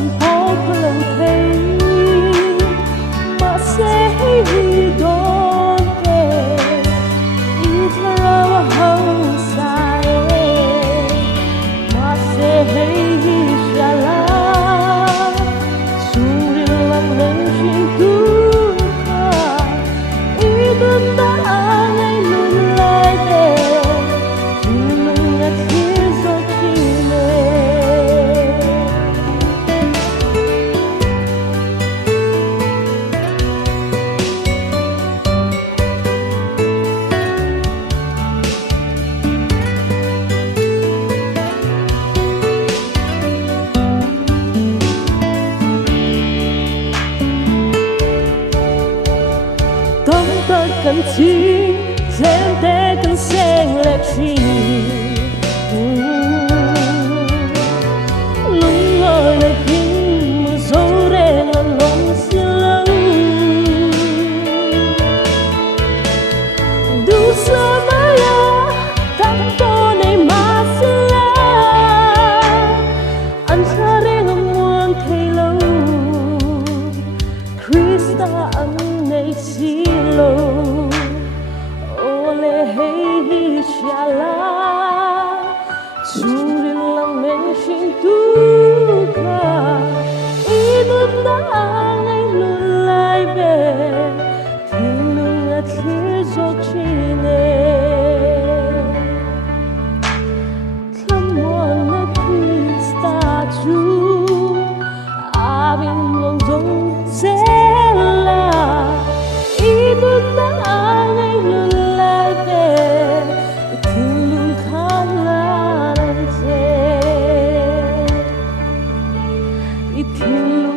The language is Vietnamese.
cần phố lâu thấy mà sẽ hi đón về ít ra hậu sai mà sẽ hi ra la suri lang lên chuyện tu ca ít ta ngày luôn lại về Thinlung athlir zawk Tâm ta cần chi Thêm thế cần sen lệ chi Lung ngồi lại kinh Mưa dấu đen là lòng xin lắng Đủ xa mà ya Tăng tô này mà xin la Anh xa đen ở muôn thầy lâu Krista anh này xí lâu Ole hei shala Suri lang men shin tu ka Inun na ngay luôn lại về Thinlung athlir zawk Thầm muôn na Krista chu Abing long dong zela Inun na ngay luôn lại về Thinlung khang lan thế Thinlung